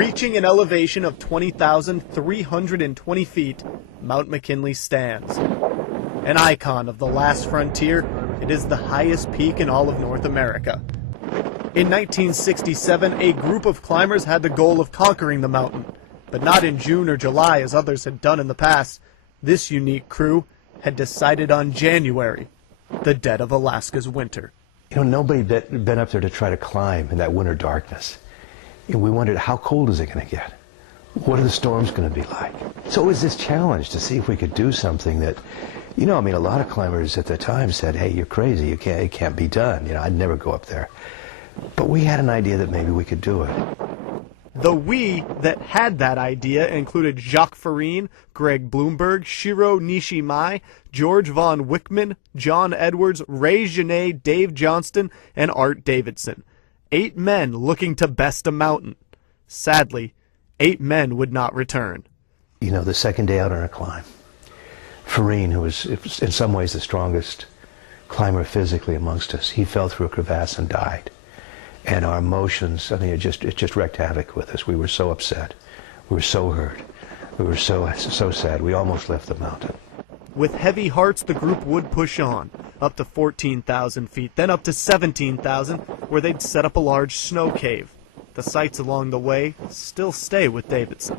Reaching an elevation of 20,320 feet, Mount McKinley stands. An icon of the last frontier, it is the highest peak in all of North America. In 1967, a group of climbers had the goal of conquering the mountain, but not in June or July as others had done in the past. This unique crew had decided on January, the dead of Alaska's winter. You know, nobody had been up there to try to climb in that winter darkness. And we wondered, how cold is it going to get? What are the storms going to be like? So it was this challenge to see if we could do something that, you know, I mean, a lot of climbers at the time said, hey, you're crazy, it can't be done. You know, I'd never go up there. But we had an idea that maybe we could do it. The we that had that idea included Jacques Farine, Greg Bloomberg, Shiro Nishimai, George Von Wickman, John Edwards, Ray Genet, Dave Johnston, and Art Davidson. 8 men looking to best a mountain. Sadly, 8 men would not return. You know, the second day out on our climb, Farine, who was in some ways the strongest climber physically amongst us, he fell through a crevasse and died. And our emotions, I mean, it just wreaked havoc with us. We were so upset. We were so hurt. We were so sad. We almost left the mountain. With heavy hearts, the group would push on, up to 14,000 feet, then up to 17,000, where they'd set up a large snow cave. The sights along the way still stay with Davidson.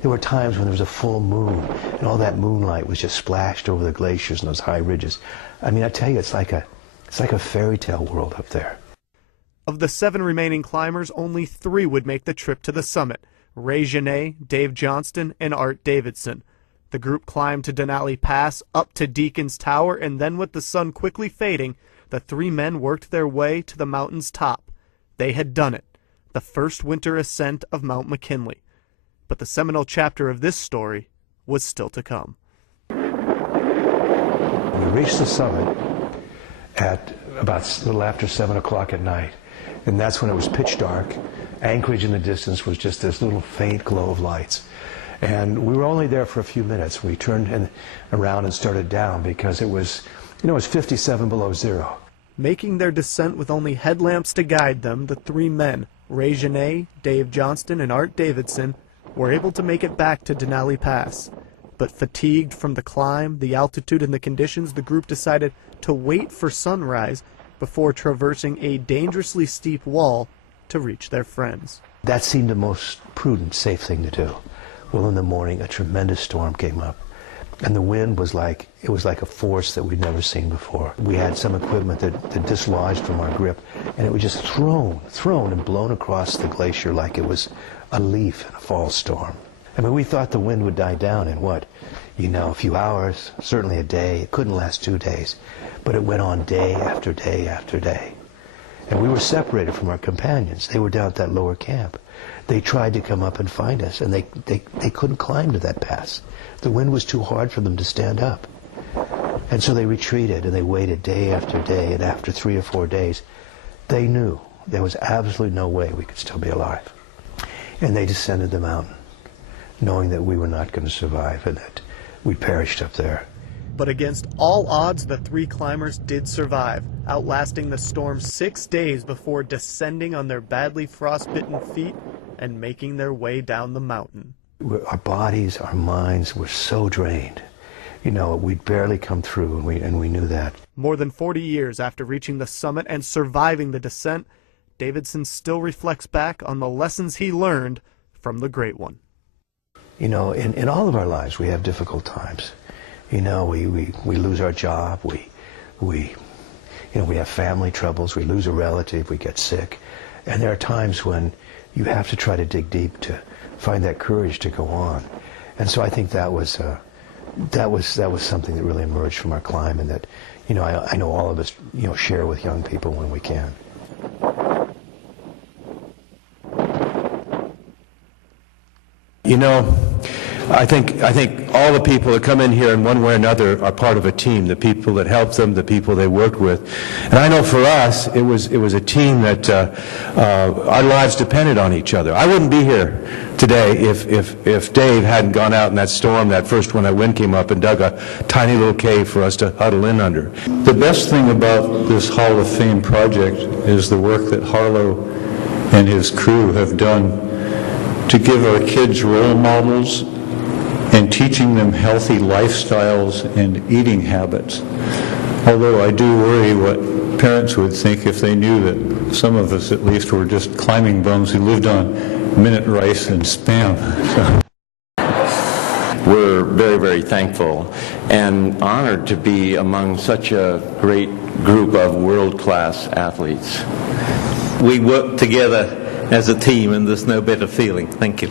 There were times when there was a full moon, and all that moonlight was just splashed over the glaciers and those high ridges. I mean, I tell you, it's like a fairy tale world up there. Of the 7 remaining climbers, only 3 would make the trip to the summit: Ray Genet, Dave Johnston, and Art Davidson. The group climbed to Denali Pass, up to Deacon's Tower, and then with the sun quickly fading, the 3 men worked their way to the mountain's top. They had done it, the first winter ascent of Mount McKinley. But the seminal chapter of this story was still to come. We reached the summit at about a little after 7 o'clock at night. And that's when it was pitch dark. Anchorage in the distance was just this little faint glow of lights. And we were only there for a few minutes. We turned around and started down because it was, you know, it was 57 below zero. Making their descent with only headlamps to guide them, the 3 men, Ray Genet, Dave Johnston, and Art Davidson, were able to make it back to Denali Pass. But fatigued from the climb, the altitude, and the conditions, the group decided to wait for sunrise before traversing a dangerously steep wall to reach their friends. That seemed the most prudent, safe thing to do. Well, in the morning, a tremendous storm came up, and the wind was like a force that we'd never seen before. We had some equipment that dislodged from our grip, and it was just thrown and blown across the glacier like it was a leaf in a fall storm. I mean, we thought the wind would die down in what? You know, a few hours, certainly a day. It couldn't last 2 days. But it went on day after day after day. And we were separated from our companions. They were down at that lower camp. They tried to come up and find us, and they couldn't climb to that pass. The wind was too hard for them to stand up. And so they retreated, and they waited day after day, and after 3 or 4 days, they knew there was absolutely no way we could still be alive. And they descended the mountain, knowing that we were not going to survive and that we perished up there. But against all odds, the 3 climbers did survive, outlasting the storm 6 days before descending on their badly frostbitten feet and making their way down the mountain. Our bodies, our minds were so drained. You know, we'd barely come through, and we knew that. More than 40 years after reaching the summit and surviving the descent, Davidson still reflects back on the lessons he learned from the Great One. You know, in all of our lives, we have difficult times. You know, we lose our job, we have family troubles, we lose a relative, we get sick. And there are times when you have to try to dig deep to find that courage to go on. And so I think that was something that really emerged from our climb, and that, you know, I know all of us, you know, share with young people when we can. You know, I think all the people that come in here in one way or another are part of a team. The people that help them, the people they work with, and I know for us it was a team that our lives depended on each other. I wouldn't be here today if Dave hadn't gone out in that storm, that first one, that wind came up and dug a tiny little cave for us to huddle in under. The best thing about this Hall of Fame project is the work that Harlow and his crew have done to give our kids role models and teaching them healthy lifestyles and eating habits. Although I do worry what parents would think if they knew that some of us at least were just climbing bums who lived on minute rice and Spam. We're very, very thankful and honored to be among such a great group of world-class athletes. We work together as a team, and there's no better feeling. Thank you.